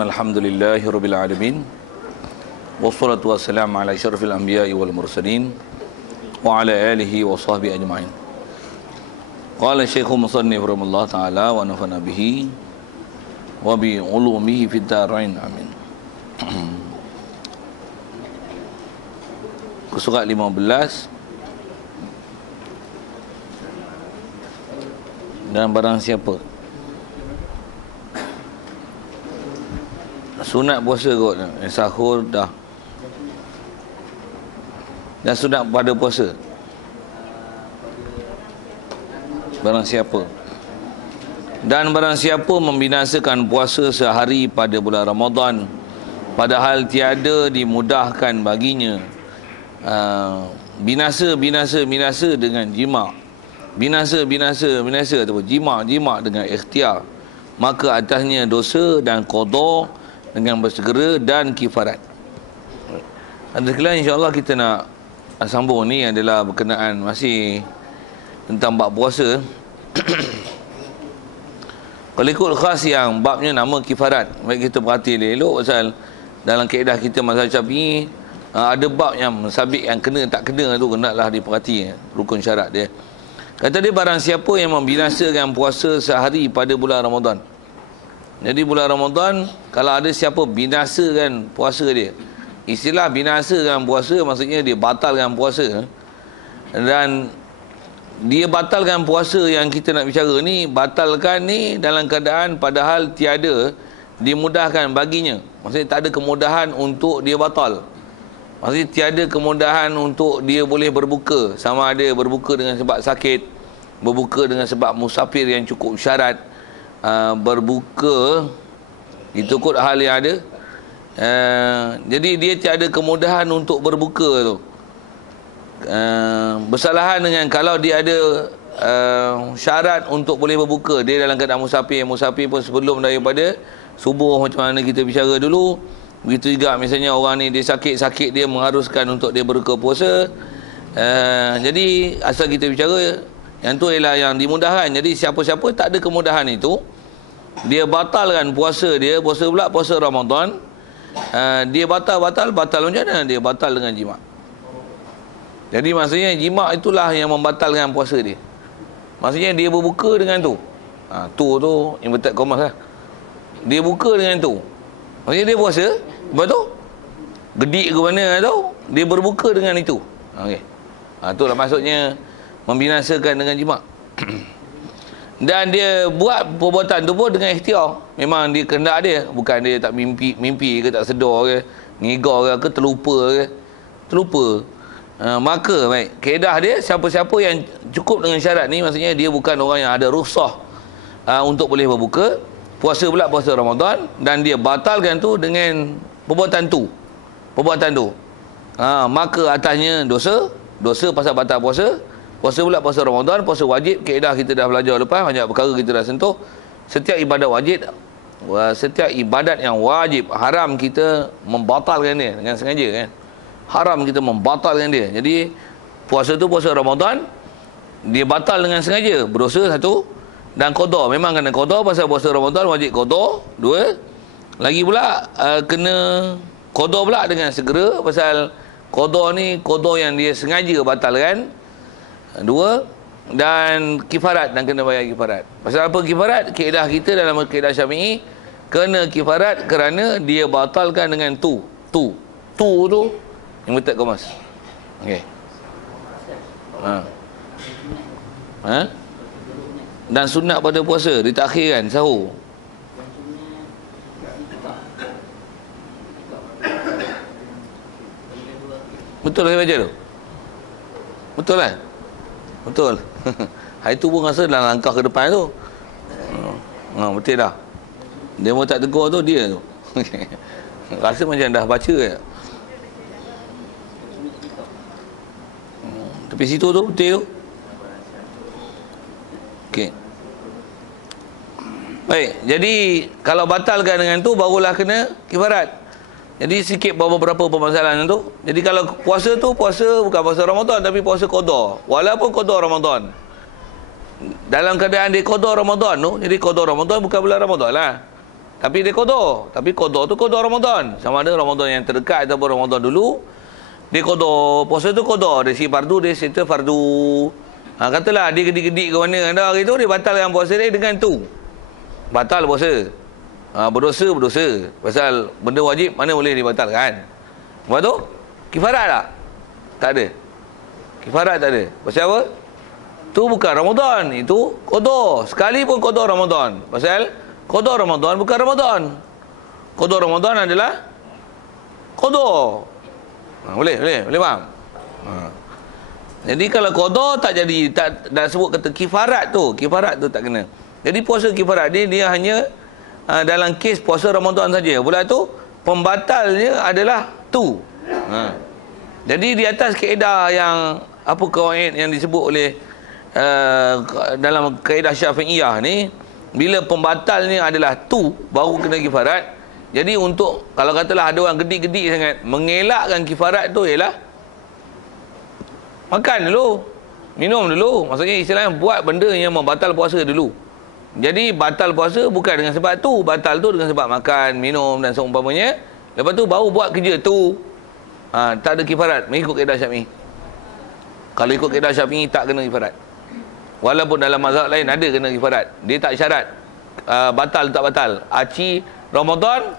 Alhamdulillahi Rabbil Alamin. Wassalatu wassalamu ala asyrafil anbiya'i wal mursalin wa ala alihi wa sahbihi ajma'in. Qala Syekhul Musannif rahimahullah ta'ala wa nafana bihi wa bi ulumihi fid dharain amin. Surat 15. Dan barang siapa sunat puasa kot, sahur dah, dan sunat pada puasa, barang siapa membinasakan puasa sehari pada bulan Ramadan padahal tiada dimudahkan baginya, binasa dengan jima', binasa ataupun jima' dengan ikhtiar, maka atasnya dosa dan qada dengan bersegera dan kifarat. Ada sekalian, insya-Allah kita nak sambung ni adalah berkenaan masih tentang bab puasa. Kalau ikut khas yang babnya nama kifarat, baik kita perhati elok pasal dalam kaedah kita mazhab Syafi'i ada bab yang sabit yang kena tak kena tu hendaklah diperhati rukun syarat dia. Kata dia, barang siapa yang membinasakan puasa sehari pada bulan Ramadan. Jadi bulan Ramadan, kalau ada siapa binasakan puasa dia, istilah binasakan puasa maksudnya dia batalkan puasa. Dan dia batalkan puasa yang kita nak bicara ni, batalkan ni dalam keadaan padahal tiada dimudahkan baginya. Maksudnya tak ada kemudahan untuk dia batal. Maksudnya tiada kemudahan untuk dia boleh berbuka, sama ada berbuka dengan sebab sakit, berbuka dengan sebab musafir yang cukup syarat, berbuka itu kot hal yang ada. Jadi dia tiada kemudahan untuk berbuka tu. Bersalahan dengan kalau dia ada syarat untuk boleh berbuka, dia dalam keadaan musafir pun sebelum daripada subuh macam mana kita bicara dulu. Begitu juga misalnya orang ni dia sakit dia mengharuskan untuk dia berbuka puasa. Jadi asal kita bicara yang tu ialah yang dimudahkan. Jadi siapa-siapa tak ada kemudahan itu, dia batalkan puasa dia, puasa pula puasa Ramadan, dia batal macam mana? Dia batal dengan jima'. Jadi maksudnya jima' itulah yang membatalkan puasa dia. Maksudnya dia berbuka dengan tu. Tu inverted commas lah. Dia buka dengan tu. Maksudnya dia puasa, lepas tu gedik ke mana tu, dia berbuka dengan itu. Okey. Itulah maksudnya membinasakan dengan jima'. Dan dia buat perbuatan tu pun dengan ikhtiar. Memang dia kehendak dia, bukan dia tak mimpi ke, tak sedar ke, ngigau ke, terlupa. Maka baik, kaedah dia siapa-siapa yang cukup dengan syarat ni, maksudnya dia bukan orang yang ada rukhsah untuk boleh berbuka puasa pula puasa Ramadan, dan dia batalkan tu dengan perbuatan tu, maka atasnya dosa pasal batal puasa pula puasa Ramadan, puasa wajib. Kaedah kita dah belajar lepas, banyak perkara kita dah sentuh. Setiap ibadat wajib, setiap ibadat yang wajib, haram kita membatalkan dia dengan sengaja kan. Haram kita membatalkan dia. Jadi puasa tu puasa Ramadan, dia batal dengan sengaja, berdosa satu, dan qada. Memang kena qada pasal puasa Ramadan wajib qada. Dua, lagi pula kena qada pula dengan segera pasal qada ni qada yang dia sengaja batalkan. Dua, dan kifarat, dan kena bayar kifarat. Pasal apa kifarat? Kaedah kita dalam kaedah Syafi'i, kena kifarat kerana dia batalkan dengan tu yang betul komas. Okey. Dan sunat pada puasa ditakhirkan sahur. Betul saya baca tu? Betul kan? Betul. Hari tu pun rasa dalam langkah ke depan tu. Betul dah. Dia pun tak tegur tu, dia tu. Rasa macam dah baca je. Tapi situ tu betul tu. Okey. Baik, jadi kalau batalkan dengan tu barulah kena kifarat. Jadi sikit beberapa permasalahan tu. Jadi kalau puasa tu, puasa bukan puasa Ramadan tapi puasa qada. Walaupun qada Ramadan. Dalam keadaan dia qada Ramadan tu, jadi qada Ramadan bukan bulan Ramadan lah. Tapi dia qada. Tapi qada tu qada Ramadan. Sama ada Ramadan yang terdekat ataupun Ramadan dulu. Dia qada. Puasa tu qada. Dia si fardu, dia settle fardu. Katalah dia gedik-gedik ke mana anda hari tu, dia batalkan puasa dia dengan tu. Batal puasa. Berdosa. Pasal benda wajib mana boleh dibatalkan. Lepas tu, kifarat tak? Tak ada. Kifarat tak ada. Pasal apa? Tu bukan Ramadan. Itu qada. Sekali pun qada Ramadan. Pasal qada Ramadan bukan Ramadan. Qada Ramadan adalah qada. Boleh faham? Jadi kalau qada tak jadi, tak sebut kata kifarat tu tak kena. Jadi puasa kifarat dia hanya dalam kes puasa Ramadan saja. Pula tu pembatalnya adalah tu. Jadi di atas kaedah yang apa kaedah yang disebut oleh dalam kaedah Syafi'iyah ni, bila pembatalnya adalah tu baru kena kifarat. Jadi untuk kalau katalah ada orang gedik-gedik sangat, mengelakkan kifarat tu ialah makan dulu, minum dulu. Maksudnya istilahnya buat benda yang membatal puasa dulu. Jadi batal puasa bukan dengan sebab tu, batal tu dengan sebab makan, minum dan seumpamanya. Lepas tu baru buat kerja tu. Tak ada kifarat mengikut kaedah Syafi'i. Kalau ikut kaedah Syafi'i tak kena kifarat. Walaupun dalam mazhab lain ada kena kifarat. Dia tak syarat batal tak batal. Aci Ramadan,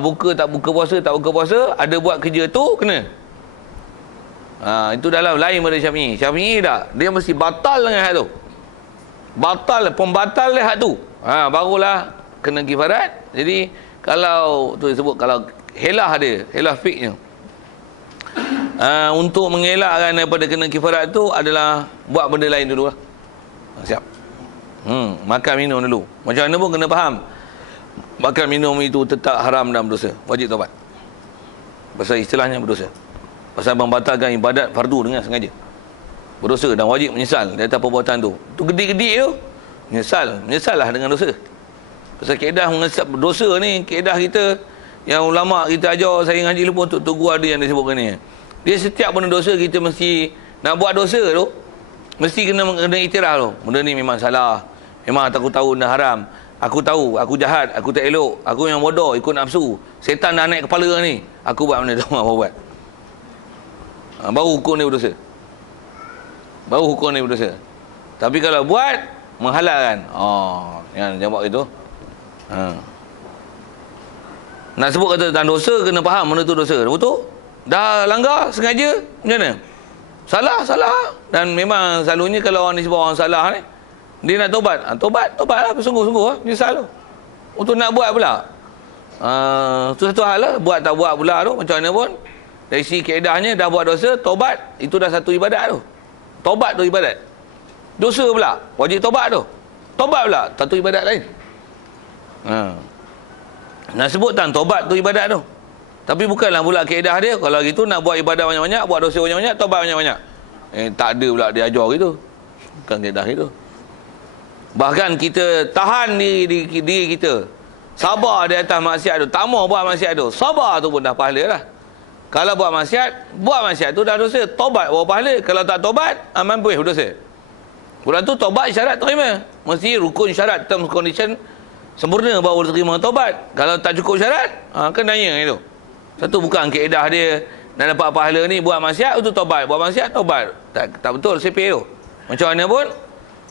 buka tak buka puasa, ada buat kerja tu kena. Itu dalam lain pada Syafi'i. Syafi'i tak, dia mesti batal dengan hal tu. Batal, pembatal dia hak tu. Barulah kena kifarat. Jadi kalau tu disebut, kalau helah dia, helah fiqhnya, untuk mengelakkan daripada kena kifarat tu adalah buat benda lain dulu lah. Siap. Makan minum dulu. Macam mana pun kena faham, makan minum itu tetap haram dan berdosa. Wajib taubat. Pasal istilahnya berdosa. Pasal membatalkan ibadat fardu dengan sengaja. Berdosa dan wajib menyesal di atas perbuatan tu. Tu gedik-gedik tu, menyesallah dengan dosa. Pasal kaedah mengesap berdosa ni, kaedah kita yang ulama kita ajar, saya ngaji lupa untuk tunggu ada yang disebutkan ni. Dia setiap benda dosa kita mesti nak buat dosa tu, mesti kena iktiraf tu. Benda ni memang salah. Memang aku tahu benda haram. Aku tahu, aku jahat, aku tak elok, aku yang bodoh, ikut nafsu. Setan dah naik kepala ni. Aku buat benda tu, apa buat? Baru hukum ni berdosa. Tapi kalau buat menghalalkan, jangan buat itu. Nak sebut kata tentang dosa, kena faham benda tu dosa. Betul? Dah langgar sengaja, macam mana? Salah. Dan memang selalunya kalau orang ni sebut orang salah ni, dia nak tobat. Tobatlah bersungguh-sungguh, menyesal tu. Untuk nak buat pula. Tu satu hal lah. Buat tak buat pula tu, macam mana pun. Dari sisi kaedahnya dah buat dosa, tobat itu dah satu ibadat tu. Tobat tu ibadat. Dosa pula, wajib tobat tu. Tobat pula, satu ibadat lain. Nak sebut tentang tobat tu ibadat tu. Tapi bukanlah pula kaedah dia, kalau gitu nak buat ibadat banyak-banyak, buat dosa banyak-banyak, tobat banyak-banyak. Tak ada pula dia ajar gitu. Bukan kaedah gitu. Bahkan kita tahan diri kita, sabar di atas maksiat tu, tak mau buat maksiat tu, sabar tu pun dah pahala lah. Kalau buat maksiat tu dah dosa, tobat bawa pahala. Kalau tak tobat, mampu berdosa. Kurang tu tobat syarat terima. Mesti rukun syarat, terms condition sempurna baru terima tobat. Kalau tak cukup syarat, kena nanya itu. Satu bukan kaedah dia nak dapat pahala ni buat maksiat untuk tobat, buat maksiat tobat. Tak betul CP tu. Macam mana pun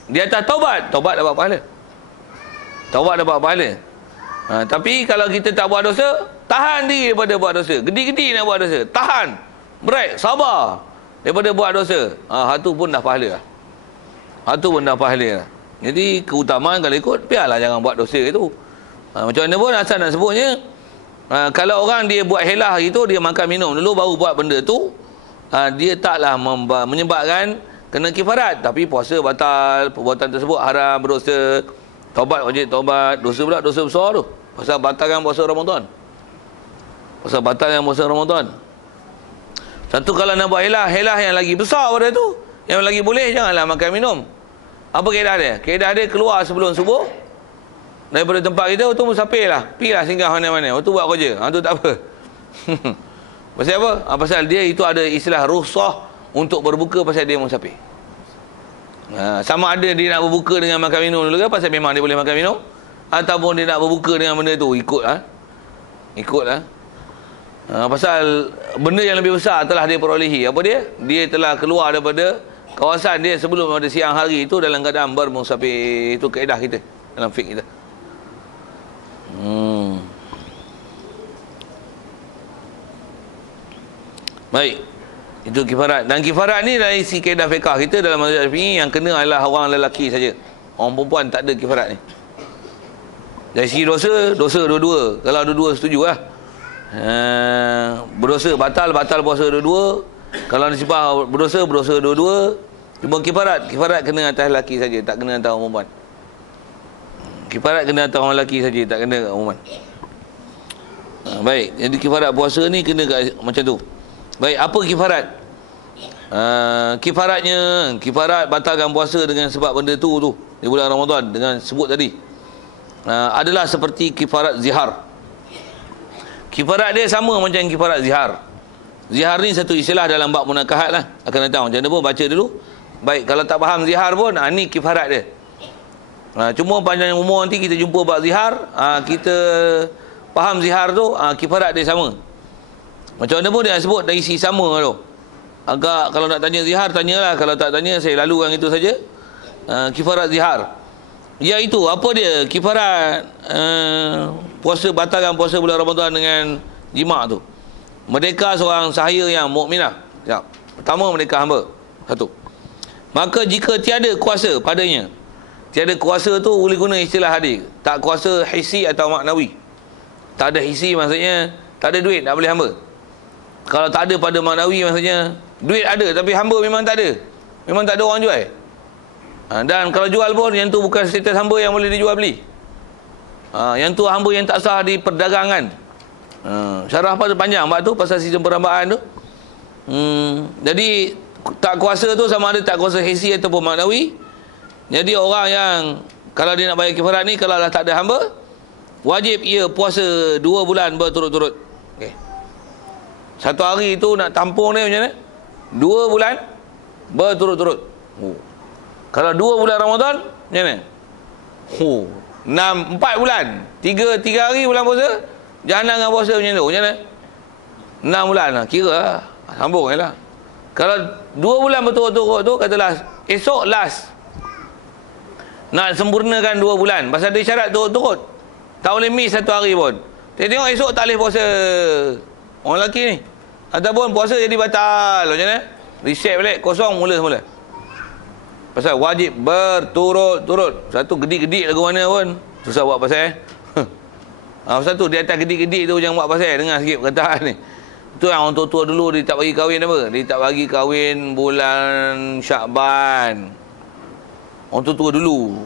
di atas tobat dapat pahala. Tobat dapat pahala. Tapi kalau kita tak buat dosa, tahan diri daripada buat dosa. Gedi-gedi nak buat dosa, tahan, break, sabar daripada buat dosa. Hatu pun dah pahala lah. Jadi keutamaan kalau ikut, biarlah jangan buat dosa itu. Macam mana pun asal nak sebutnya, kalau orang dia buat helah itu, dia makan minum dulu baru buat benda tu, dia taklah menyebabkan kena kifarat. Tapi puasa batal, perbuatan tersebut haram, berdosa. Taubat wajib taubat. Dosa pula dosa besar tu, pasal batalkan puasa Ramadan. Satu kalau nak buat helah yang lagi besar pada tu, yang lagi boleh, janganlah makan minum. Apa kaedah dia? Kaedah dia keluar sebelum subuh daripada tempat kita, tu musafir lah, pergilah singgah mana-mana, tu buat kerja, tu tak apa. Pasal apa? Pasal dia itu ada istilah rukhsah untuk berbuka pasal dia musafir. Sama ada dia nak berbuka dengan makan minum dulu ke, pasal memang dia boleh makan minum, ataupun dia nak berbuka dengan benda tu, ikutlah. Pasal benda yang lebih besar telah dia perolehi. Apa dia? Dia telah keluar daripada kawasan dia sebelum pada siang hari itu dalam keadaan bermusafir. Itu kaedah kita dalam fiqh kita. Baik. Itu kifarat. Dan kifarat ni dari si kaedah fiqh kita dalam mazhab Syafi'i yang kena adalah orang lelaki saja. Orang perempuan tak ada kifarat ni. Dari segi dosa dua-dua. Kalau dua-dua setuju lah. Berdosa batal puasa dua-dua. Kalau nisbah berdosa dua-dua. Cuma kifarat kena atas lelaki saja, tak kena atas orang perempuan. Kifarat kena atas orang lelaki saja, tak kena kat perempuan. Baik, jadi kifarat puasa ni kena macam tu. Baik, apa kifarat? Kifarat batalkan puasa dengan sebab benda tu di bulan Ramadan dengan sebut tadi. Adalah seperti kifarat zihar. Kifarat dia sama macam kifarat zihar. Zihar ni satu istilah dalam bab munakahat lah. Akan datang macam mana pun baca dulu. Baik, kalau tak faham zihar pun, ni kifarat dia. Cuma panjang umur nanti kita jumpa bab zihar, kita faham zihar tu, kifarat dia sama. Macam mana pun dia sebut dari si sama tu. Agak kalau nak tanya zihar, tanyalah. Kalau tak tanya, saya lalukan itu saja. Kifarat zihar. Iaitu apa dia? Kifarat batalkan puasa bulan Ramadan dengan jima' tu. Merdeka seorang sahaya yang mukminah. Ya. Pertama, merdeka hamba. Satu. Maka jika tiada kuasa padanya, tiada kuasa tu boleh guna istilah hadis. Tak kuasa hisi atau maknawi. Tak ada hisi maksudnya tak ada duit, tak boleh hamba. Kalau tak ada pada maknawi maksudnya duit ada tapi hamba memang tak ada. Memang tak ada orang jual. Dan kalau jual pun yang tu bukan status hamba yang boleh dijual beli. Yang tu hamba yang tak sah di perdagangan. Syarah apa tu panjang bab tu pasal sistem perambaan tu. Jadi tak kuasa tu sama ada tak kuasa hisi ataupun maknawi. Jadi orang yang kalau dia nak bayar kifarat ni, kalau dah tak ada hamba, wajib ia puasa 2 bulan berturut-turut. Okay. Satu hari tu nak tampung ni macam mana? 2 bulan berturut-turut. Kalau 2 bulan Ramadan macam mana? 4 bulan. 3 hari bulan puasa, jahanam dengan puasa macam tu. Macam mana? 6 bulan lah. Kira lah. Sambung je lah. Kalau 2 bulan berturut-turut tu, katalah esok last. Nak sempurnakan 2 bulan. Pasal dia syarat turut-turut. Tak boleh miss satu hari pun. Tengok esok tak boleh puasa. Orang lelaki ni. Ataupun puasa jadi batal. Macam mana? Reset balik. Kosong mula semula. Pasal wajib berturut-turut. Satu gedik-gedik lagu mana pun susah buat pasal. Pasal tu di atas gedik-gedik tu jangan buat pasal. Dengar sikit perkataan ni. Itu yang orang tua-tua dulu dia tak bagi kahwin apa? Dia tak bagi kahwin bulan Syakban. Orang tua-tua dulu.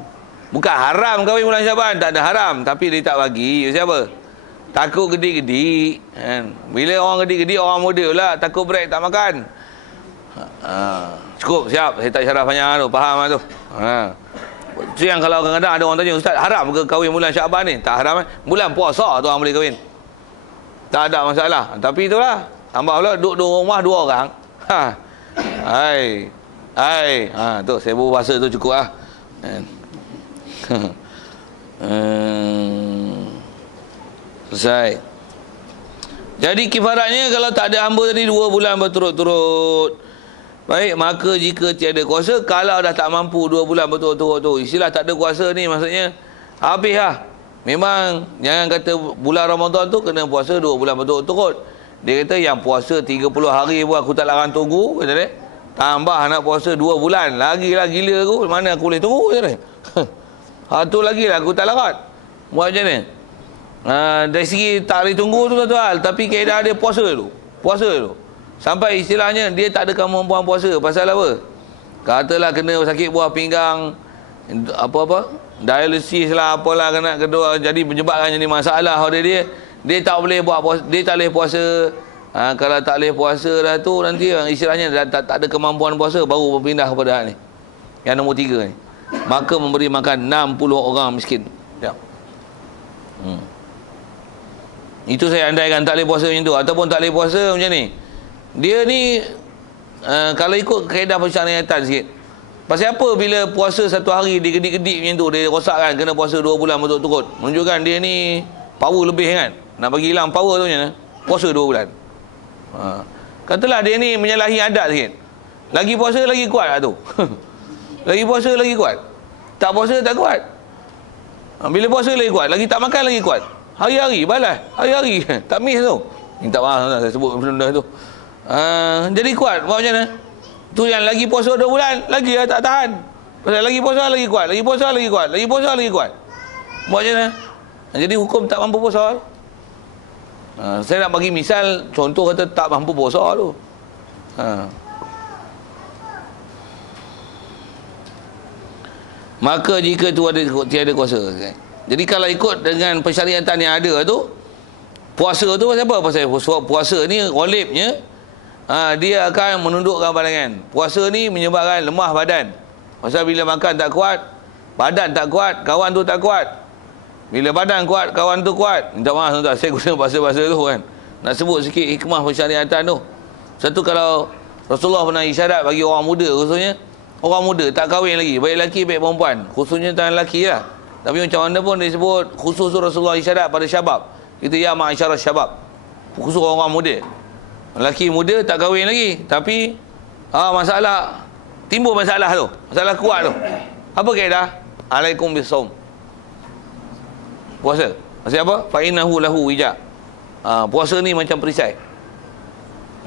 Bukan haram kahwin bulan Syakban, tak ada haram, tapi dia tak bagi. Siapa? Takut gedik-gedik. Bila orang gedik-gedik, orang muda lah takut break tak makan. Cukup, siap. Saya tak syarah panjang tu, faham lah tu. Itu yang kalau kadang-kadang ada orang tanya, Ustaz, haram ke kahwin bulan Syakban ni? Tak haram. Bulan puasa tu orang boleh kahwin. Tak ada masalah. Tapi itulah. Tambah pula duduk rumah 2 orang. Tu saya berbahasa tu cukup lah. Selesai. Jadi kifaratnya kalau tak ada hamba tadi 2 bulan berturut-turut. Baik, maka jika tiada kuasa, kalau dah tak mampu 2 bulan berturut-turut tu. Istilah tak ada kuasa ni maksudnya habis lah. Memang jangan kata bulan Ramadan tu kena puasa 2 bulan berturut-turut. Dia kata yang puasa 30 hari pun aku tak larang tunggu, kata dia. Tambah nak puasa 2 bulan, lagilah gila aku, mana aku boleh tunggu, kata dia. Tu lagi lah aku tak larat. Buat macam ni. Dari segi tak boleh tunggu tu satu hal, tapi kaedah dia puasa dulu. Sampai istilahnya dia tak ada kemampuan puasa. Pasal apa? Katalah kena sakit buah pinggang, dialisis lah, apalah kena kedua, jadi menyebabkan jadi masalah pada dia. Dia tak boleh buat puasa, dia tak boleh puasa. Kalau tak boleh puasa dah tu nanti istilahnya tak ada kemampuan puasa, baru berpindah kepada ni. Yang nombor 3 ni. Maka memberi makan 60 orang miskin. Ya. Itu saya andaikan tak boleh puasa macam tu, ataupun tak boleh puasa macam ni. Dia ni kalau ikut kaedah persyariatan sikit, Pasal apa bila puasa satu hari dia gedik-gedik macam tu, dia rosak kan, kena puasa 2 bulan berturut-turut. Menunjukkan dia ni power lebih kan. Nak bagi hilang power tu macam mana? Puasa 2 bulan. Katalah dia ni menyalahi adat sikit. Lagi puasa lagi kuat tak tu? Lagi puasa lagi kuat. Tak puasa tak kuat. Bila puasa lagi kuat, lagi tak makan lagi kuat. Hari-hari balas, hari-hari tak miss tu. Minta maaf saya sebut benda tu. Jadi kuat. Buat macam mana? Tu yang lagi puasa 2 bulan, lagi lah tak tahan. Pasal lagi puasa lagi kuat, lagi puasa lagi kuat, lagi puasa lagi kuat. Buat macam mana? Jadi hukum tak mampu puasa. Saya nak bagi misal, contoh kata tak mampu puasa tu. Maka jika tu ada tiada kuasa. Jadi kalau ikut dengan persyariatan yang ada tu, puasa tu pasal apa? Pasal puasa ni ghalibnya dia akan menundukkan badangan. Puasa ni menyebabkan lemah badan. Pasal bila makan tak kuat, badan tak kuat, kawan tu tak kuat. Bila badan kuat, kawan tu kuat. Minta maaf tuan-tuan, saya guna bahasa-bahasa tu kan. Nak sebut sikit hikmah persyariatan tu. Satu, kalau Rasulullah pernah isyarat bagi orang muda khususnya, orang muda tak kahwin lagi, baik lelaki baik perempuan, khususnya tangan lelaki lah. Tapi macam mana pun disebut khusus Rasulullah isyarat pada syabab. Itu ya ma'asyarah syabab. Khusus orang muda. Lelaki muda tak kahwin lagi, tapi masalah timbul, masalah tu, masalah kuat tu. Apa kaedah? Alaikum bisawm. Puasa. Maksud apa? Fa innahu lahu wija. Puasa ni macam perisai.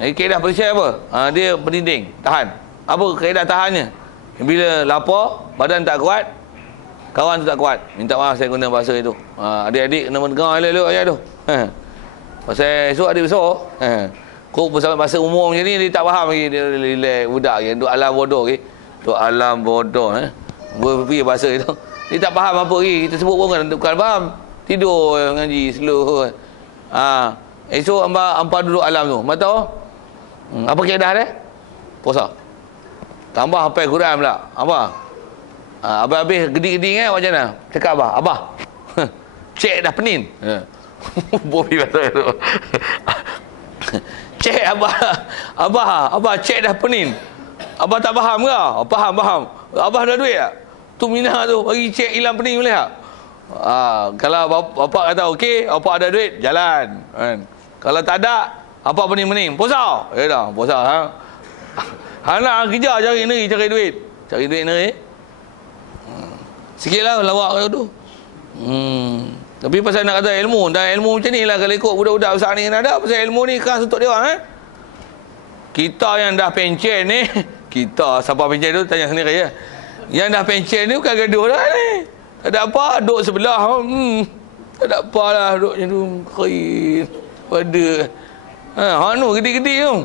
Kaedah perisai apa? Dia berdinding, tahan. Apa kaedah tahannya? Bila lapar, badan tak kuat, kawan tu tak kuat. Minta maaf saya guna bahasa itu. Adik-adik kena mendengar elok-elok ayat tu. Pasal esok adik besar. Kau bersama bahasa umum macam ni, dia tak faham lagi. Dia relax, budak lagi. Duk alam bodoh lagi. Duk alam bodoh. Berfikir bahasa itu. Dia tak faham apa lagi. Kita sebut pun bukan faham. Tidur ngaji slow. Esok hampa duduk alam tu. Hampa tahu? Apa kaedah dia? Puasa. Tambah hafal Quran pula. Apa? Habis gedik-gedik kan macam mana? Cakap abah. Abah. Cek dah penin. Bobi bahasa tu. Cek abah cek dah penin. Abah tak faham ke? Faham. Abah ada duit tak? Tu minah tu bagi cek hilang pening boleh tak? Kalau bapak kata okey, bapak ada duit, jalan kan. Kalau tak ada, apa pening-pening? Puasa. Dah, puasa anak kerja cari duit. Cari duit ni. Sikitlah lawak tu. Tapi pasal nak kata ilmu, dah ilmu macam ni lah kalau ikut budak-budak besar ni ada. Pasal ilmu ni khas untuk dia orang. Kita yang dah pencen ni, kita siapa pencen tu tanya sendiri ya. Yang dah pencen ni bukan gaduh dah ni. Tak ada apa, duduk sebelah. Tak ada apa lah duduk macam tu. Khair. Pada. Nu gede-gede tu.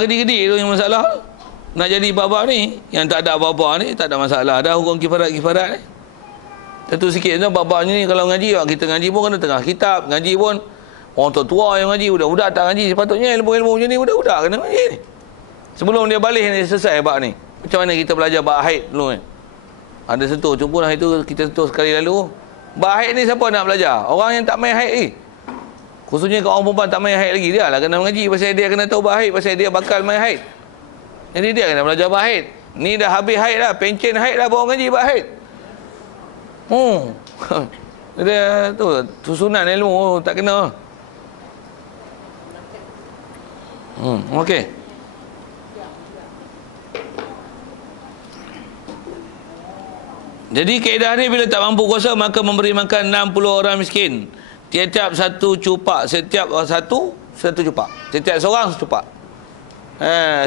Gede-gede tu yang masalah. Nak jadi babak ni, yang tak ada apa-apa ni, tak ada masalah. Dah hukum kifarat-kifarat ni. Satu sikit tu babaknya ni kalau ngaji, kita ngaji pun kena tengah kitab, ngaji pun orang tua-tua yang ngaji, budak-budak tak ngaji. Sepatutnya ilmu-ilmu macam ni budak-budak kena ngaji ni. Sebelum dia balik ni selesai bab ni. Macam mana kita belajar bab haid dulu ni? Ada sentuh, cubalah itu kita sentuh sekali lalu. Bab haid ni siapa nak belajar? Orang yang tak main haid ni. Khususnya kalau orang perempuan tak main haid lagi, dia lah kena mengaji pasal dia kena tahu bab haid, pasal dia bakal main haid. Jadi dia kena belajar bab haid. Ni dah habis haid dah, pencen haid dah baru ngaji bab haid. Dia tu susunan ilmu tak kena. Okey. Jadi kaedah ni bila tak mampu kuasa maka memberi makan 60 orang miskin. Tiap-tiap satu cupak, setiap satu cupak. Setiap seorang secupak.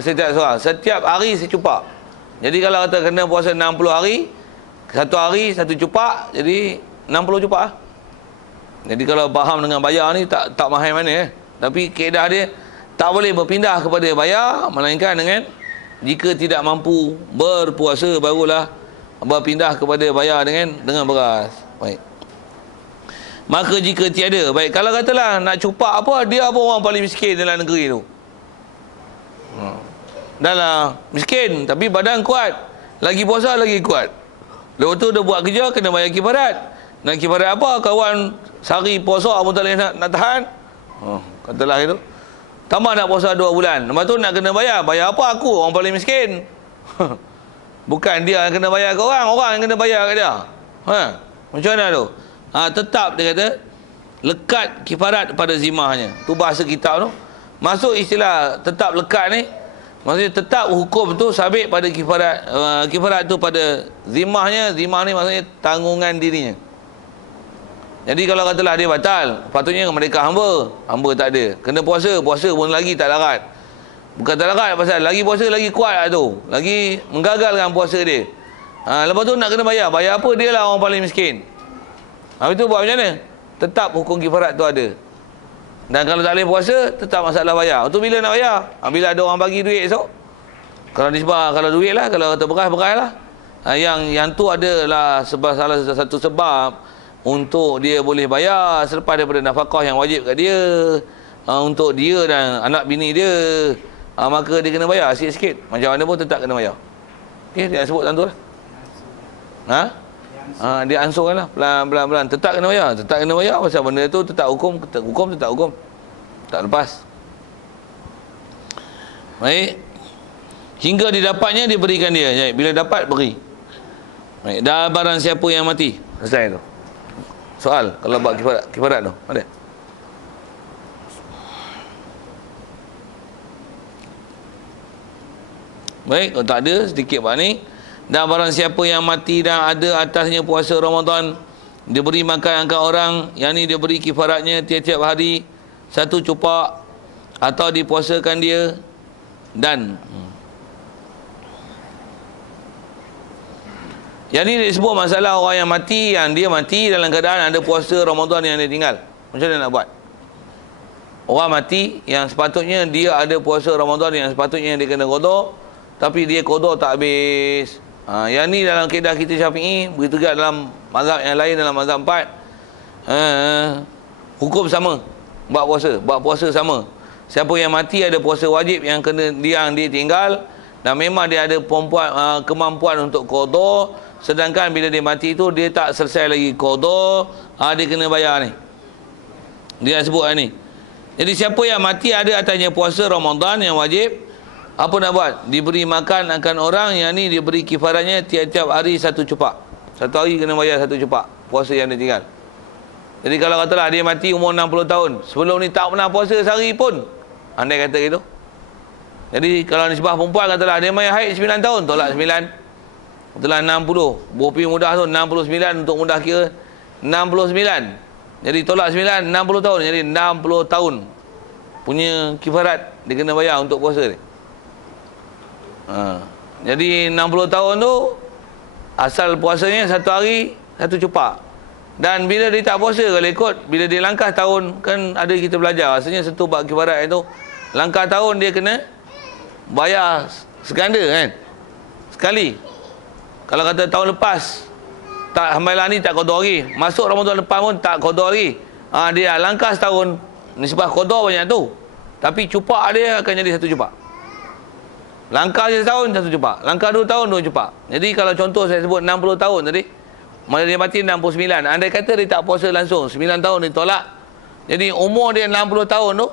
Setiap seorang, setiap hari secupak. Jadi kalau kata kena puasa 60 hari, satu hari satu cupak, jadi 60 cupak lah. Jadi kalau faham dengan bayar ni tak mahal mana Tapi kaedah dia tak boleh berpindah kepada bayar, melainkan dengan jika tidak mampu berpuasa barulah berpindah kepada bayar dengan beras. Baik. Maka jika tiada, baik, kalau katalah nak cupak apa, dia apa orang paling miskin dalam negeri tu. Dah lah miskin tapi badan kuat, lagi puasa lagi kuat. Lepas tu dia buat kerja kena bayar kifarat. Nak kifarat apa? Kawan sehari puasa pun tak boleh nak tahan. Katalah itu. Tambah nak puasa 2 bulan. Lepas tu nak kena bayar. Bayar apa aku? Orang paling miskin. Bukan dia yang kena bayar ke orang, orang yang kena bayar ke dia. Ha? Macam mana tu? Tetap dia kata lekat kifarat pada zimahnya. Tu bahasa kitab tu. Masuk istilah tetap lekat ni, maksudnya tetap hukum tu sabit pada kifarat. Kifarat tu pada zimahnya. Zimah ni maksudnya tanggungan dirinya. Jadi kalau katalah dia batal, patutnya mereka hamba. Hamba tak ada. Kena puasa, puasa pun lagi tak larat. Bukan tak larat pasal lagi puasa lagi kuat lah tu. Lagi menggagalkan puasa dia. Lepas tu nak kena bayar. Bayar apa? Dia lah orang paling miskin. Habis tu buat macam mana? Tetap hukum kifarat tu ada. Dan kalau tak boleh puasa, tetap masalah bayar. Tu bila nak bayar? Bila ada orang bagi duit esok. Kalau nisbah, kalau duit lah, kalau kata beras lah. Yang tu adalah salah satu sebab untuk dia boleh bayar selepas daripada nafkah yang wajib kat dia, untuk dia dan anak bini dia, maka dia kena bayar sikit-sikit. Macam mana pun tetap kena bayar. Okey, dia sebut tentu lah. Dia ansurkan lah pelan-pelan. Tetap kena bayar. Tetap kena bayar pasal benda tu tetap hukum. Tetap hukum. Tak lepas. Baik. Hingga didapatnya dia berikan dia. Baik. Bila dapat beri. Baik. Dah barang siapa yang mati. Selesai tu. Soal kalau buat kifarat tu ada. Baik, kalau tak ada sedikit buat ni. Dan barang siapa yang mati dan ada atasnya puasa Ramadan, dia beri makan angkat orang, yang ni dia beri kifaratnya tiap-tiap hari satu cupak, atau dipuasakan dia. Dan yang ni disebut masalah orang yang mati, yang dia mati dalam keadaan ada puasa Ramadan yang dia tinggal. Macam mana nak buat? Orang mati yang sepatutnya dia ada puasa Ramadan yang sepatutnya dia kena qada, tapi dia qada tak habis. Yang ni dalam kaedah kita Syafi'i, begitu juga dalam mazhab yang lain, dalam mazhab 4. Hukum sama. Buat puasa sama. Siapa yang mati ada puasa wajib yang kena yang dia tinggal, dan memang dia ada kemampuan untuk qada. Sedangkan bila dia mati tu dia tak selesai lagi qada, dia kena bayar ni. Dia sebut ni. Jadi siapa yang mati ada atasnya puasa Ramadan yang wajib, apa nak buat? Diberi makan akan orang, yang ni diberi kifaratnya tiap-tiap hari satu cupak. Satu hari kena bayar satu cupak puasa yang dia tinggal. Jadi kalau katalah dia mati umur 60 tahun, sebelum ni tak pernah puasa sehari pun, andai kata gitu. Jadi kalau nisbah perempuan katalah dia mai haid 9 tahun, tolak 9. Itulah 60. Bopi mudah tu 69 untuk mudah kira 69. Jadi tolak 9, 60 tahun. Jadi 60 tahun punya kifarat dia kena bayar untuk puasa ni. Jadi 60 tahun tu asal puasanya satu hari satu cupak. Dan bila dia tak puasa, kalau ikut bila dia langkah tahun, kan ada kita belajar rasanya satu bab kifarat itu langkah tahun dia kena bayar seganda kan, sekali. Kalau kata tahun lepas tak hambalan ni tak qada lagi, masuk Ramadan depan pun tak qada lagi, dia langkah setahun, nisbah qada banyak tu, tapi cupak dia akan jadi satu cupak. Langkah dia setahun satu cupak, langkah 2 tahun 2 cupak. Jadi kalau contoh saya sebut 60 tahun tadi, mana dia mati 69, andai kata dia tak puasa langsung 9 tahun dia tolak, jadi umur dia 60 tahun tu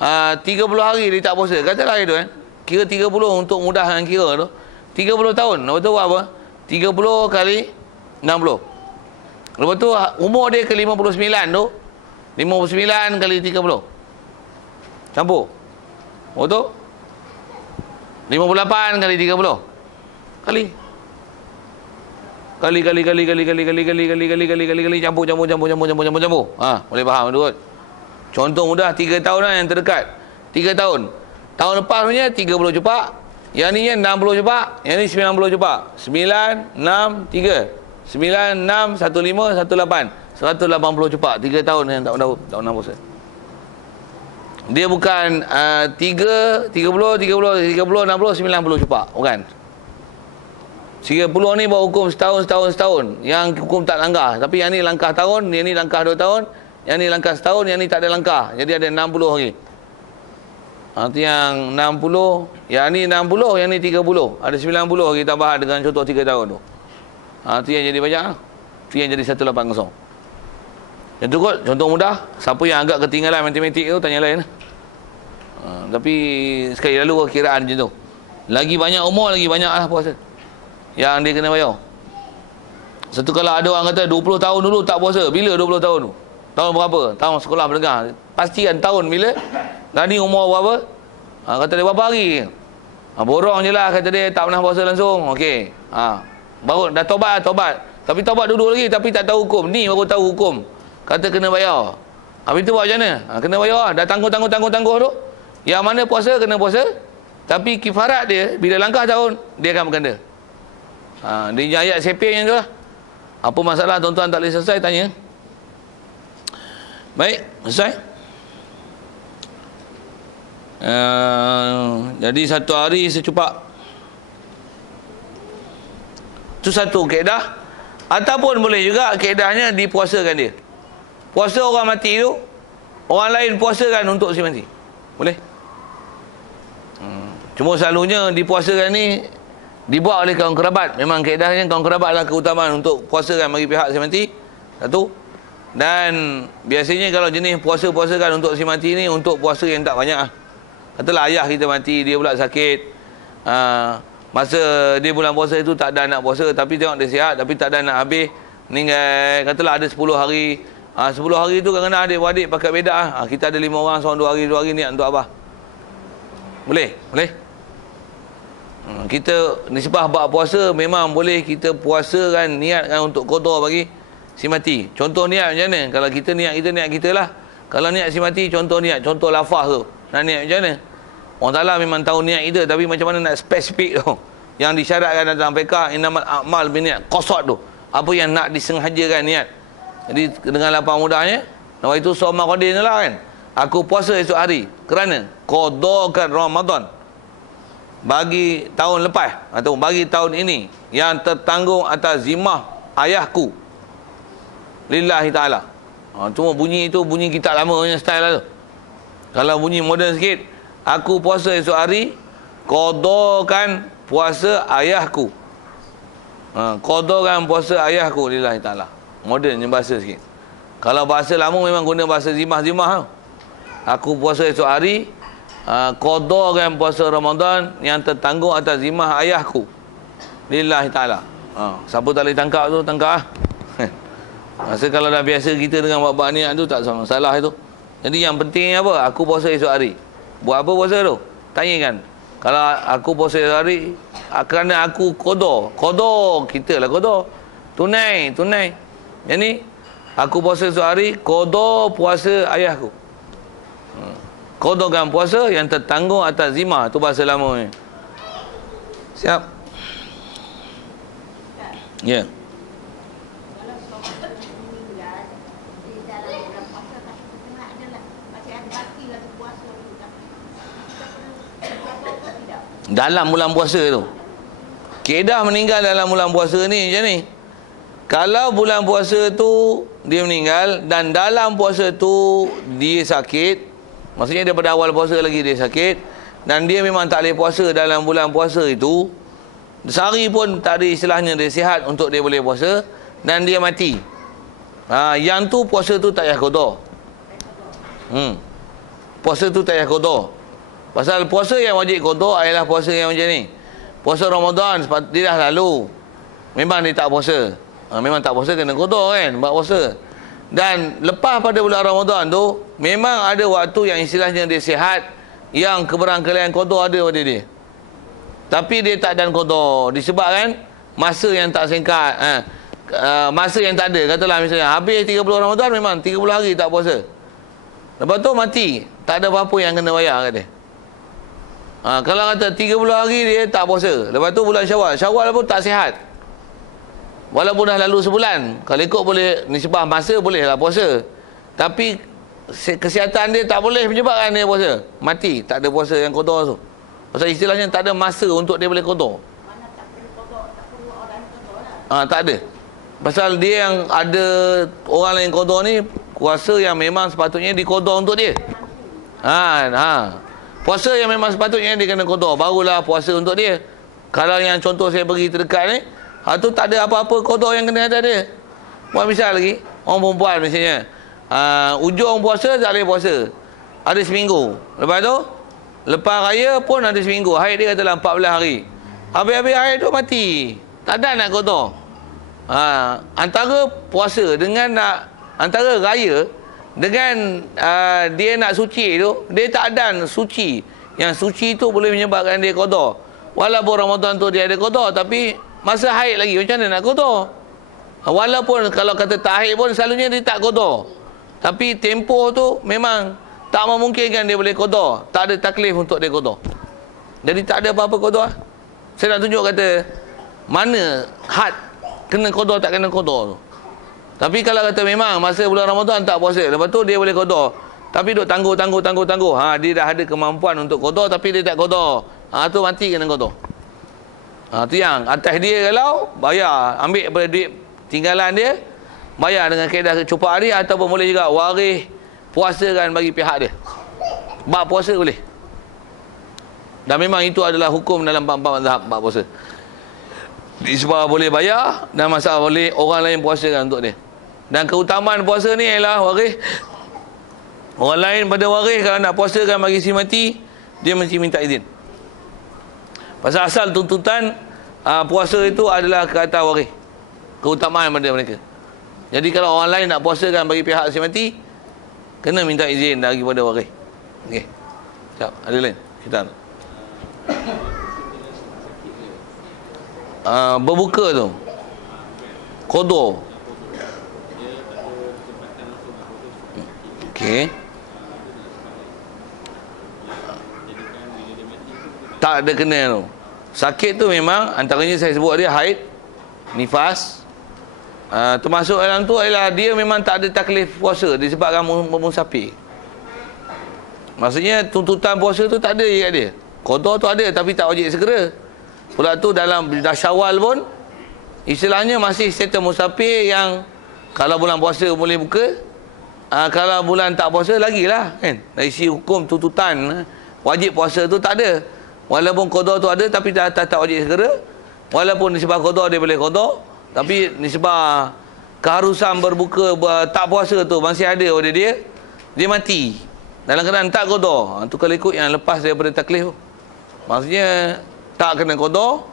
30 hari dia tak puasa, katalah itu kira 30 untuk mudahkan kira tu 30 tahun. Lepas tu buat apa? 30 kali 60. Lepas tu umur dia ke 59 tu, 59 kali 30 campur. Lepas tu 58 kali 30 kali campur. Boleh faham tu kot. Contoh mudah 3 tahun lah yang terdekat. 3 tahun. Tahun lepas punya 30 cupak, yang ni 60 cupak, yang ni 90 cupak. 9 6 3 9 6 15 18 180 cupak. 3 tahun yang tak pernah puasa. Dia bukan 30 60 90 cupak, bukan. 30 ni buat hukum setahun. Yang hukum tak langkah. Tapi yang ni langkah tahun, yang ni langkah 2 tahun, yang ni langkah setahun, yang ni tak ada langkah. Jadi ada 60 hari. Nanti yang 60, yang ni 60, yang ni 30. Ada 90 hari tambahan dengan contoh 3 tahun tu. Itu yang jadi banyak. Itu yang jadi 180. Yang tu kot, contoh mudah. Siapa yang agak ketinggalan matematik tu, tanya lain. Tapi sekali lalu kiraan macam tu. Lagi banyak umur, lagi banyak lah puasa. yang dia kena bayar. Satu kalau ada orang kata 20 tahun dulu tak puasa. Bila 20 tahun tu? Tahun berapa? Tahun sekolah menengah. Pastikan tahun bila? Dan ni umur berapa? Kata dia berapa hari? Borong je lah kata dia, tak pernah puasa langsung. Okey. Baru dah tobat. Tapi tobat duduk lagi tapi tak tahu hukum. Ni baru tahu hukum. Kata kena bayar. Habis tu buat macam mana? Kena bayar. Dah tangguh tu. Yang mana puasa kena puasa. Tapi kifarat dia bila langkah tahun dia akan berganda. Dia ayat seping je lah. Apa masalah tuan-tuan tak boleh selesai tanya. Baik, selesai. Jadi satu hari secupak. Itu satu kaedah. Ataupun boleh juga kaedahnya dipuasakan dia. Puasa orang mati tu, orang lain puasakan untuk si mati. Boleh? Cuma selalunya dipuasakan ni dibuat oleh kaum kerabat. Memang kaedahnya kaum kerabat lah keutamaan untuk puasakan bagi pihak si mati. Satu. Dan biasanya kalau jenis puasa-puasakan untuk si mati ni untuk puasa yang tak banyak lah. Katalah ayah kita mati, dia pula sakit. Masa dia bulan puasa itu tak ada nak puasa, tapi tengok dia sihat, tapi tak ada nak habis. Meninggal, katalah ada 10 hari. 10 hari tu kadang-kadang adik-adik pakai beda lah. Kita ada 5 orang, seorang 2 hari niat untuk abah. Boleh? Boleh? Kita nisbah bab puasa memang boleh kita puasakan, niatkan untuk qada bagi si mati. Contoh niat macam mana? Kalau kita niat kita lah. Kalau niat si mati, contoh niat, contoh lafaz tu. Nak niat macam mana? Orang Ta'ala memang tahu niat kita, tapi macam mana nak spesifik tu. Yang disyaratkan dalam fiqh, innamal a'mal biniat, qasad tu. Apa yang nak disengajakan niat. Jadi dengan lapang mudahnya, nama itu sawma qadin lah kan. Aku puasa esok hari kerana qadakan Ramadan bagi tahun lepas atau bagi tahun ini yang tertanggung atas zimah ayahku lillahi ta'ala. Cuma bunyi itu bunyi kitab lama punya style lah tu. Kalau bunyi moden sikit, aku puasa esok hari qadakan puasa ayahku. Qadakan puasa ayahku lillahi ta'ala. Moden je bahasa sikit. Kalau bahasa lama memang guna bahasa zimah-zimah tu. Aku puasa esok hari qadakan puasa Ramadan yang tertanggung atas zimah ayahku lillahi ta'ala. Siapa tak boleh tangkap tu, tangkap lah. Masa kalau dah biasa kita dengan bab-bab niat tu tak salah itu. Jadi yang penting apa? Aku puasa esok hari. Buat apa puasa tu? Tanyakan. Kalau aku puasa esok hari kerana aku qada kita lah qada. Tunai. Jadi aku puasa esok hari qada puasa ayahku. Qadakan puasa yang tertanggung atas zimah. Tu bahasa lama ni. Siap? Ya. Yeah. Dalam bulan puasa tu, kaedah meninggal dalam bulan puasa ni macam ni. Kalau bulan puasa tu dia meninggal dan dalam puasa tu dia sakit, maksudnya daripada awal puasa lagi dia sakit, dan dia memang tak boleh puasa dalam bulan puasa itu, sehari pun tak ada istilahnya dia sihat untuk dia boleh puasa, dan dia mati. Yang tu puasa tu tak payah qada. Puasa tu tak payah qada. Pasal puasa yang wajib qada ialah puasa yang macam ni. Puasa Ramadan dia dah lalu. Memang dia tak puasa. Memang tak puasa kena qada kan, buat puasa. Dan lepas pada bulan Ramadan tu memang ada waktu yang istilahnya dia sihat, yang keberangkalian qada ada pada dia. Tapi dia tak dan qada disebabkan masa yang tak singkat. Masa yang tak ada. Katalah misalnya habis 30 Ramadan memang 30 hari tak puasa. Lepas tu mati, tak ada apa-apa yang kena bayar kat dia. Kalau kata 30 hari dia tak puasa, lepas tu bulan Syawal pun tak sihat, walaupun dah lalu sebulan, kalau ikut boleh nisbah masa bolehlah puasa, tapi kesihatan dia tak boleh menyebabkan dia puasa, mati, tak ada puasa yang qada tu. Pasal istilahnya tak ada masa untuk dia boleh qada. Tak ada. Pasal dia yang ada orang lain qada ni puasa yang memang sepatutnya diqada untuk dia. Puasa yang memang sepatutnya dia kena qada, barulah puasa untuk dia. Kalau yang contoh saya bagi terdekat ni, tu tak ada apa-apa qada yang kena ada dia. Buat misal lagi, orang perempuan misalnya, ujung puasa tak boleh puasa, ada seminggu. Lepas tu lepas raya pun ada seminggu, haid dia katalah 14 hari. Habis-habis haid tu mati. Tak ada nak qada. Antara puasa dengan antara raya dengan dia nak suci tu, dia tak ada suci. Yang suci tu boleh menyebabkan dia qada. Walaupun Ramadan tu dia ada qada, tapi masa haid lagi macam mana nak qada? Walaupun kalau kata tak haid pun selalunya dia tak qada. Tapi tempoh tu memang tak memungkinkan dia boleh qada. Tak ada taklif untuk dia qada. Jadi tak ada apa-apa qada. Saya nak tunjuk kata mana had kena qada tak kena qada tu. Tapi kalau kata memang masa bulan Ramadan tak puasa, lepas tu dia boleh qada. Tapi duk tangguh. Dia dah ada kemampuan untuk qada tapi dia tak qada. Tu mati kena qada. Tu yang atas dia kalau bayar, ambil daripada duit tinggalan dia, bayar dengan kaedah cupak hari ataupun boleh juga waris puasakan bagi pihak dia. Bab puasa boleh. Dan memang itu adalah hukum dalam bab mazhab bab puasa. Sebab boleh bayar dan masalah boleh orang lain puasakan untuk dia. Dan keutamaan puasa ni ialah waris. Orang lain pada waris kalau nak puasakan bagi si mati, dia mesti minta izin. Pasal asal tuntutan puasa itu adalah ke atas waris. Keutamaan pada mereka. Jadi kalau orang lain nak puasakan bagi pihak si mati, kena minta izin daripada waris. Okey. Sekejap, ada lain? Kita berbuka tu qada. Okey. Tak ada kena tu. Sakit tu memang antaranya saya sebut dia haid, nifas. Termasuk dalam tu ialah dia memang tak ada taklif puasa disebabkan musafir. Maksudnya tuntutan puasa tu tak ada je kat dia. Qada tu ada tapi tak wajib segera. Pula tu dalam dah Syawal pun istilahnya masih status musafir yang kalau bulan puasa boleh buka, kalau bulan tak puasa lagilah kan. Dari sisi hukum tuntutan wajib puasa tu tak ada. Walaupun qada tu ada tapi tak wajib segera. Walaupun nisbah qada dia boleh qada, tapi nisbah keharusan berbuka tak puasa tu masih ada pada dia, dia mati dalam keadaan tak qada. Tu kalau ikut yang lepas daripada taklif tu. Maksudnya tak kena qada,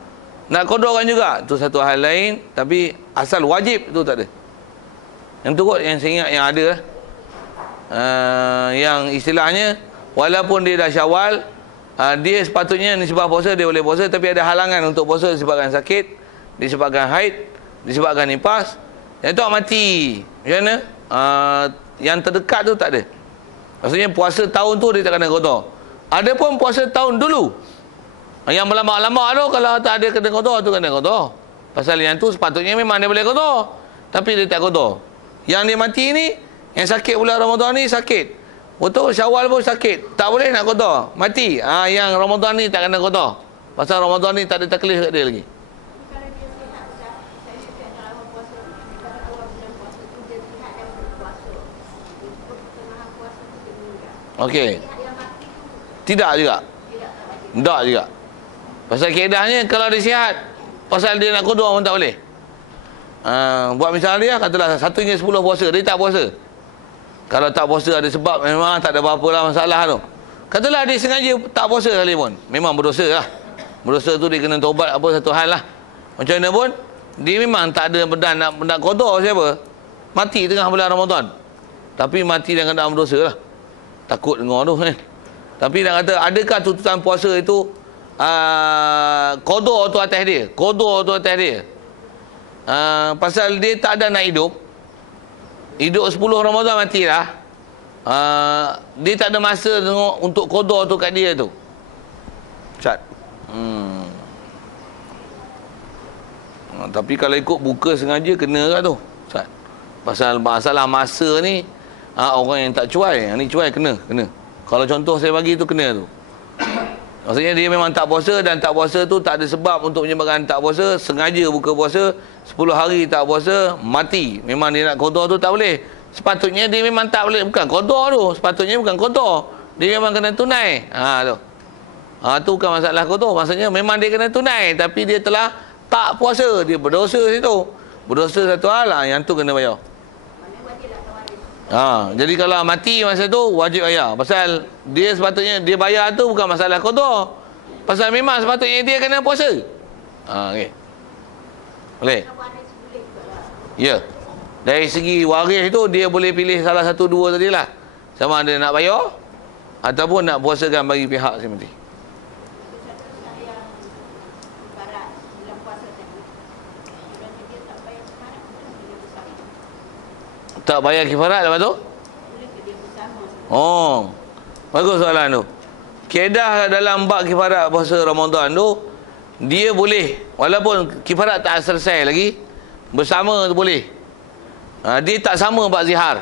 nak qadakan juga tu satu hal lain, tapi asal wajib tu tak ada. Yang tu kot yang saya ingat yang ada yang istilahnya walaupun dia dah Syawal, dia sepatutnya nisbah puasa dia boleh puasa, tapi ada halangan untuk puasa disebabkan sakit, disebabkan haid, disebabkan nifas. Yang tu mati. Macam mana? Yang terdekat tu tak ada. Maksudnya puasa tahun tu dia tak kena qada. Ada pun puasa tahun dulu. Yang berlama-lama tu kalau tak ada kena qada tu kena qada. Pasal yang tu sepatutnya memang dia boleh qada, tapi dia tak qada. Yang dia mati ni, yang sakit bulan Ramadan ni sakit. Betul Syawal pun sakit, tak boleh nak qada, mati. Yang Ramadan ni tak kena qada. Pasal Ramadan ni tak ada taklif kat dia lagi. Okey. Tidak juga. Tak juga. Pasal kaedahnya kalau dia sihat, pasal dia nak qada pun tak boleh. Buat misalnya katalah 1 hingga 10 puasa, dia tak puasa. Kalau tak puasa ada sebab, memang tak ada apa-apa lah masalah tu. Katalah dia sengaja tak puasa kali pun, memang berdosa lah. Berdosa tu dia kena taubat apa satu hal lah. Macam mana pun, dia memang tak ada bedan nak qada siapa. Mati tengah bulan Ramadan. Tapi mati dengan keadaan berdosa lah. Takut dengar tu kan. Tapi nak kata, adakah tuntutan puasa itu qada tu atas dia? Qada tu atas dia. Pasal dia tak ada nak hidup. Hidup 10 Ramadan matilah. Dia tak ada masa tengok untuk qada tu kat dia tu. Cat. Tapi kalau ikut buka sengaja kena kat tu. Cat. Pasal masalah masa ni orang yang tak cuai, yang ni cuai kena. Kalau contoh saya bagi tu kena tu. Maksudnya dia memang tak puasa dan tak puasa tu tak ada sebab untuk menyebabkan tak puasa, sengaja buka puasa 10 hari tak puasa, mati. Memang dia nak qada tu tak boleh. Sepatutnya dia memang tak boleh, bukan qada tu. Sepatutnya bukan qada. Dia memang kena tunai. Tu. Tu bukan masalah qada. Maksudnya memang dia kena tunai tapi dia telah tak puasa, dia berdosa situ. Berdosa satu hal yang tu kena bayar. Jadi kalau mati masa tu wajib bayar. Pasal dia sepatutnya dia bayar tu bukan masalah qada. Pasal memang sepatutnya dia kena puasa. Okey. Boleh? Ya. Dari segi waris tu dia boleh pilih salah satu dua tadi lah. Sama ada nak bayar ataupun nak puasakan bagi pihak si mati. Tak bayar kifarat lepas tu? Oh. Bagus soalan tu. Kaedah dalam bab kifarat puasa Ramadan tu, dia boleh walaupun kifarat tak selesai lagi, bersama tu boleh. Dia tak sama bab zihar.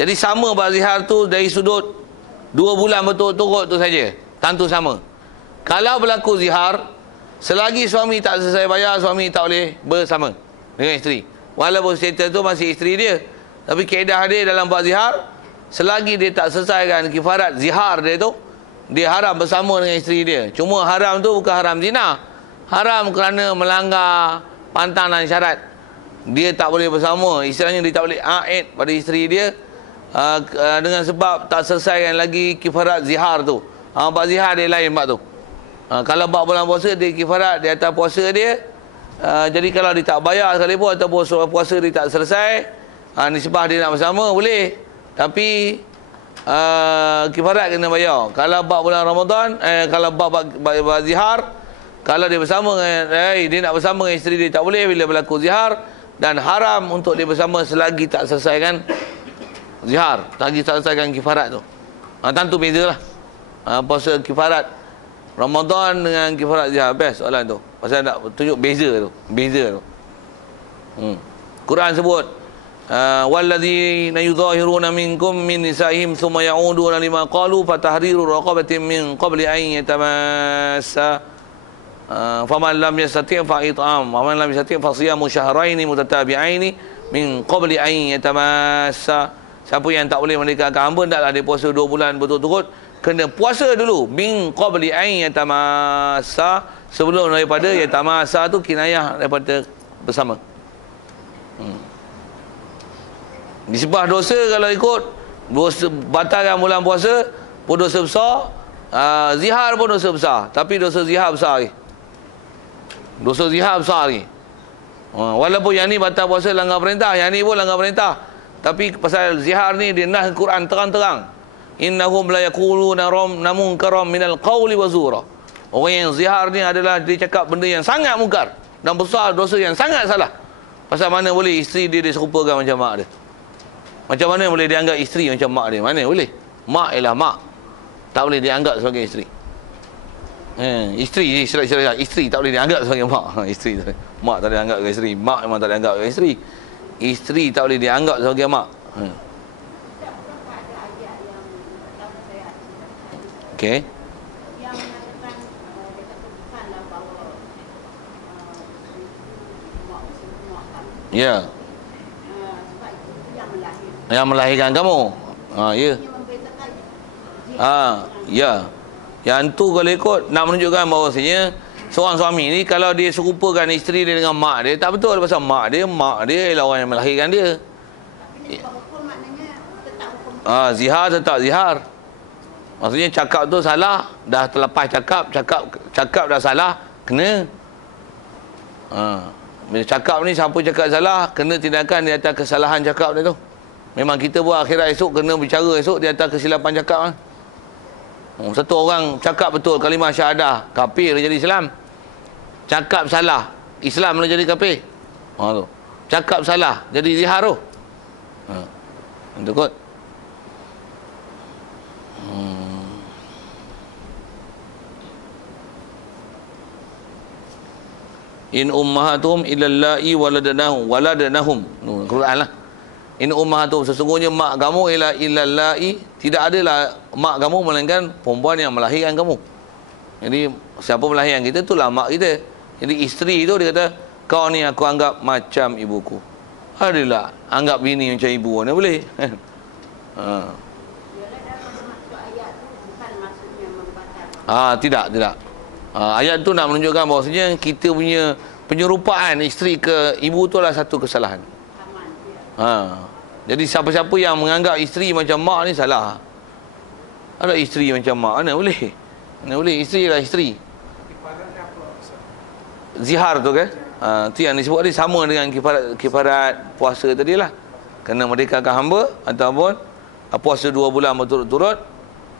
Jadi sama bab zihar tu dari sudut 2 bulan berturut-turut tu saja. Tentu sama. Kalau berlaku zihar, selagi suami tak selesai bayar, suami tak boleh bersama dengan isteri. Walaupun status tu masih isteri dia. Tapi kaedah dia dalam bab zihar, selagi dia tak selesaikan kifarat zihar dia tu, dia haram bersama dengan isteri dia. Cuma haram tu bukan haram zina. Haram kerana melanggar pantang dan syarat. Dia tak boleh bersama. Istilahnya dia tak boleh aid pada isteri dia dengan sebab tak selesaikan lagi kifarat zihar tu. Bab zihar dia lain bab tu. Kalau bab bulan puasa, dia kifarat di atas puasa dia. Jadi kalau dia tak bayar sekalipun ataupun puasa dia tak selesai, nisbah dia nak bersama boleh. Tapi kifarat kena bayar. Kalau bab bulan Ramadan, kalau bab zihar, kalau dia bersama dengan dia nak bersama dengan isteri dia tak boleh bila berlaku zihar, dan haram untuk dia bersama selagi tak selesaikan zihar, selagi tak selesaikan kifarat tu. Tentu bezalah. Puasa kifarat Ramadan dengan kifarat zihar. Best soalan tu. Pasal nak tunjuk beza tu. Quran sebut walladzina yudhahiruna minkum min nisaihim thumma ya'uduna lima qalu fatahriru raqabatin min qabli an yatamassa faman lam yastati' fa it'am wa man lam yastati' fa siyamu syahraini mutatabi'aini min qabli an yatamassa. Siapa yang tak boleh merdekakan hamba, hendaklah dia puasa 2 bulan berturut-turut. Kena puasa dulu min qabli an yatamassa, sebelum daripada yatamassa tu kinayah daripada bersama. Nisbah dosa kalau ikut dosa, batalkan bulan puasa pun dosa besar, zihar pun dosa besar. Tapi dosa zihar besar lagi. Dosa zihar besar lagi. Walaupun yang ni batal puasa langgar perintah, yang ni pun langgar perintah. Tapi pasal zihar ni dia nah Quran terang-terang. Innahum la yaquluna munkaram minal qawli wa zura. Orang yang zihar ni adalah dia cakap benda yang sangat mungkar dan besar, dosa yang sangat salah. Pasal mana boleh isteri dia diserupakan macam mak dia? Macam mana boleh dianggap isteri macam mak dia? Mana boleh? Mak ialah mak. Tak boleh dianggap sebagai isteri. Isteri tak boleh dianggap sebagai mak. Isteri tak boleh. Mak tak boleh dianggap sebagai isteri. Mak memang tak boleh dianggap sebagai isteri. Isteri tak boleh dianggap sebagai mak. Okey. Ya. Yang melahirkan kamu. Ya. Ya. Yang tu kalau ikut nak menunjukkan bahawasanya seorang suami ni kalau dia serupakan isteri dia dengan mak dia, tak betul. Pasal mak dia ialah orang yang melahirkan dia. Zihar tetap zihar. Maksudnya cakap tu salah, dah terlepas cakap dah salah, kena. Bila cakap ni, siapa cakap salah, kena tindakan di atas kesalahan cakap dia tu. Memang kita buat akhirat esok, kena bicara esok di atas kesilapan cakap. Satu orang cakap betul kalimah syahadah, kafir dia jadi Islam. Cakap salah, Islam dia jadi kafir. Tu. Cakap salah, jadi zihar tu. Itu kot. In ummahatum illallai waladanahum. Quran lah. In ummahatum, sesungguhnya mak kamu ialah illallai, tidak adalah mak kamu melainkan perempuan yang melahirkan kamu. Jadi siapa melahirkan kita, itulah mak kita. Jadi isteri itu dia kata, kau ni aku anggap macam ibuku. Adalah anggap bini macam ibu, mana boleh. Tidak. Ayat tu nak menunjukkan bahawasanya kita punya penyerupaan isteri ke ibu tu adalah satu kesalahan. Jadi siapa-siapa yang menganggap isteri macam mak ni salah. Ada isteri macam mak, mana boleh? Mana boleh? Isteri lah isteri. zihar tu kan. Tu yang disebut tadi sama dengan kifarat puasa tadi lah. Kena merdekakan hamba ataupun puasa 2 bulan berturut-turut,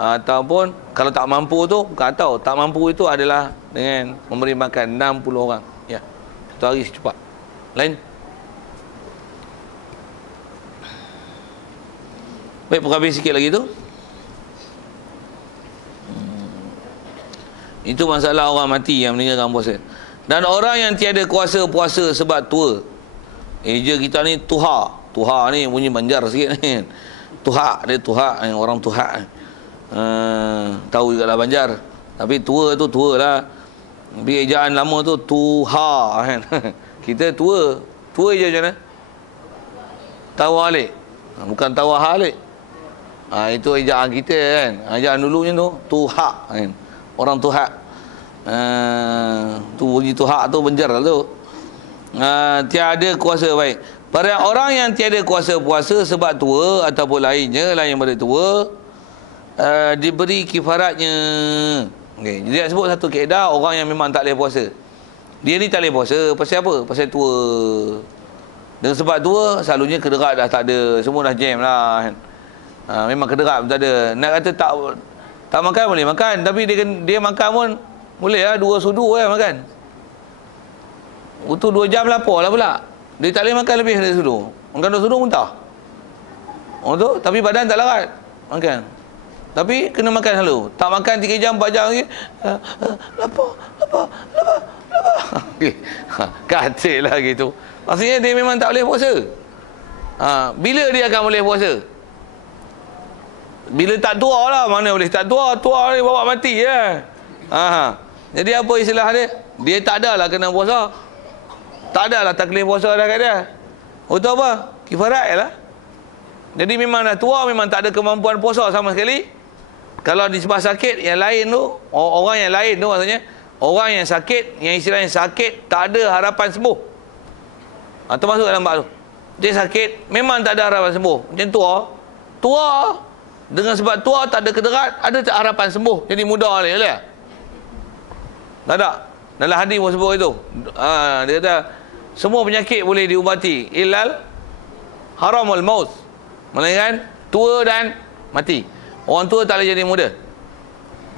ataupun kalau tak mampu tu, bukan tahu, tak mampu itu adalah dengan memberi makan 60 orang. Ya. Satu hari secepat. Lain. Baik, pukul habis sikit lagi tu. Itu masalah orang mati yang meninggalkan puasa. Dan orang yang tiada kuasa puasa sebab tua. Eja kita ni tuha. Tuha ni bunyi Banjar sikit ni. Tuha, dia tuha, orang tuha. Tahu juga lah Banjar. Tapi tua tu tua lah. Tapi ejaan lama tu tuha kan. Kita tua. Tua je macam mana? Tawah alik. Bukan tawah alik. Itu ejaan kita kan. Ejaan dulu macam tu. Tuha kan. Orang tuha. Tu bunyi tuha tu Banjar lah tu. Tiada kuasa baik. Para orang yang tiada kuasa puasa sebab tua ataupun lainnya, lain daripada tua, diberi kifaratnya. Okay. Jadi nak sebut satu kaedah orang yang memang tak boleh puasa. Dia ni tak boleh puasa pasal apa? Pasal tua. Dan sebab tua selalunya kederat dah tak ada, semua dah jam lah kan. Memang kederat tak ada. Nak kata tak makan boleh makan, tapi dia makan pun boleh lah 2 sudu kan makan. Itu 2 jam lapar lah pula. Dia tak boleh makan lebih dari sudu. Makan 2 sudu muntah. Tu, tapi badan tak larat makan. Tapi kena makan selalu. Tak makan 3 jam 4 jam lagi. Lapar. Katil lah gitu. Maksudnya dia memang tak boleh puasa. Bila dia akan boleh puasa? Bila tak tua lah. Mana boleh tak tua? Tua ni bawa mati ya. Jadi apa istilah dia? Dia tak ada lah kena puasa. Tak ada lah taklif puasa dah kat dia. Untuk apa? Kifarat lah. Jadi memang dah tua, memang tak ada kemampuan puasa sama sekali. Kalau disebab sakit yang lain tu, orang yang lain tu maksudnya, orang yang sakit, yang istilahnya sakit, tak ada harapan sembuh. Termasuk dalam bab tu. Dia sakit, memang tak ada harapan sembuh. Macam tua, dengan sebab tua tak ada kederat, ada tak harapan sembuh. Jadi mudah boleh. Tak ada. Dalam hadis pun sebut itu. Dia kata semua penyakit boleh diubati illal haramul maut. Melainkan tua dan mati. Orang tua tak boleh jadi muda.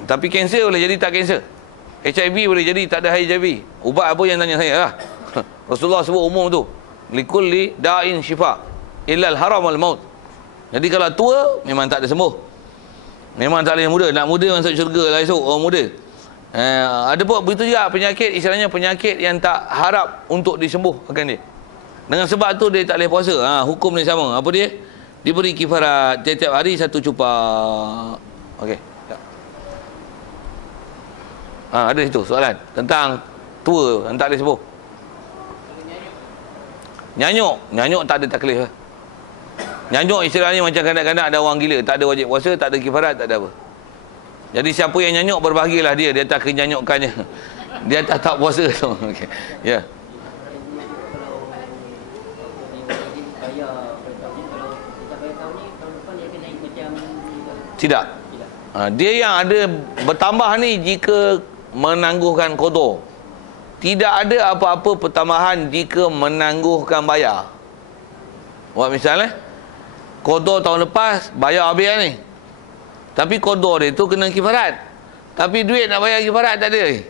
Tapi kanser boleh jadi tak kanser. HIV boleh jadi tak ada HIV. Ubat apa yang tanya saya lah. Rasulullah sebut umum tu. Likulli da'in syifa illal haramul maut. Jadi kalau tua memang tak ada sembuh. Memang tak boleh muda. Nak muda masuk syurga lah esok orang muda. Ada pun begitu juga penyakit, istilahnya penyakit yang tak harap untuk disembuhkan dia. Dengan sebab tu dia tak boleh puasa. Hukum dia sama. Apa dia? Diberi kifarat tiap-tiap hari 1 cupak. Okey. Ada situ soalan tentang tua yang tak boleh sembuh. Nyanyuk tak ada taklif lah. Nyanyuk istilahnya macam kanak-kanak ada orang gila, tak ada wajib puasa, tak ada kifarat, tak ada apa. Jadi siapa yang nyanyuk berbahagialah dia, dia tak kenyanyukannya. Dia tak puasa tu. Okey. Ya. Tidak. Dia yang ada bertambah ni jika menangguhkan qada. Tidak ada apa-apa pertambahan jika menangguhkan bayar. Buat misalnya qada tahun lepas bayar habis ni. Tapi qada dia tu kena kifarat. Tapi duit nak bayar kifarat tak ada.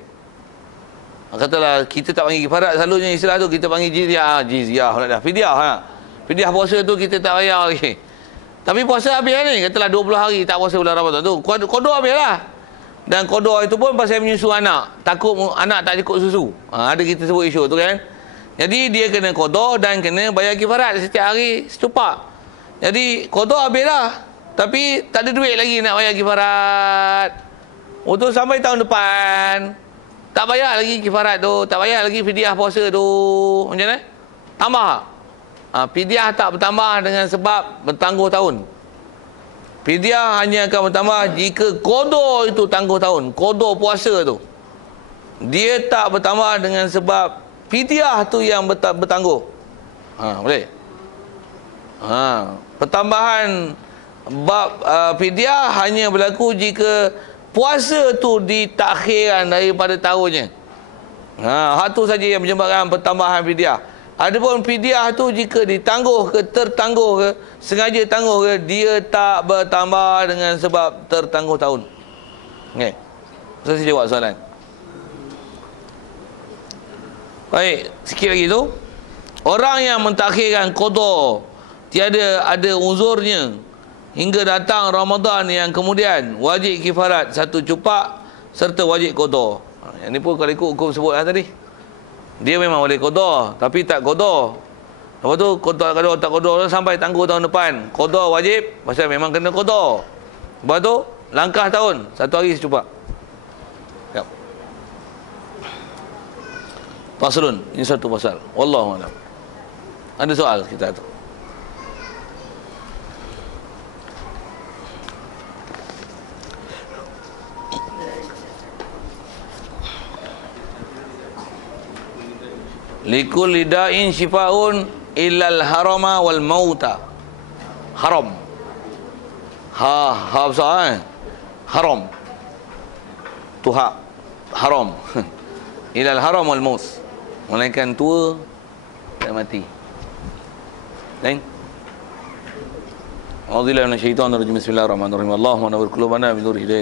Katalah kita tak panggil kifarat, selalunya istilah tu kita panggil jizyah. Jizyah dah. Fidyah Fidyah puasa tu kita tak bayar lagi. Tapi puasa habis ni, katalah 20 hari tak puasa bulan Ramadan tu. Qada habis lah. Dan qada itu pun pasal menyusu anak. Takut anak tak cukup susu. Ada kita sebut isu tu kan. Jadi dia kena qada dan kena bayar kifarat setiap hari secupak. Jadi qada habis lah. Tapi tak ada duit lagi nak bayar kifarat. Untuk sampai tahun depan tak bayar lagi kifarat tu, tak bayar lagi fidyah puasa tu. Macam mana? Tambah. Fidyah tak bertambah dengan sebab bertangguh tahun. Fidyah hanya akan bertambah jika qada itu tangguh tahun. Qada puasa tu dia tak bertambah dengan sebab fidyah tu yang bertangguh. Boleh? Pertambahan bab fidyah hanya berlaku jika puasa tu ditakhirkan daripada tahunnya. Hak tu saja yang menyebabkan pertambahan fidyah. Adapun fidyah tu jika ditangguh ke, tertangguh ke, sengaja tangguh ke, dia tak bertambah dengan sebab tertangguh tahun. Okey. Saya jawab soalan. Baik, sikit lagi tu. Orang yang mentakhirkan qada tiada ada uzurnya hingga datang Ramadan yang kemudian wajib kifarat satu cupak serta wajib qada. Yang ni pun kalau ikut hukum sebut tadi. Dia memang boleh qada tapi tak qada. Lepas tu qada tak qada sampai tangguh tahun depan. Qada wajib pasal memang kena qada. Lepas tu langkah tahun satu hari secupak. Yap. Faslun, ini satu pasal. Wallahu a'lam. Ada soal kita tu. Likulli da'in shifaun illal harama wal mauta. Haram. Ha besar Haram. Tu hak haram. Illal haram wal maut. Melainkan tua dan mati. Lain. A'udzubillahi minasyaitonir rajim. Bismillahirrahmanirrahim. Allahumma nawwir qulubana bi nuri hidayah.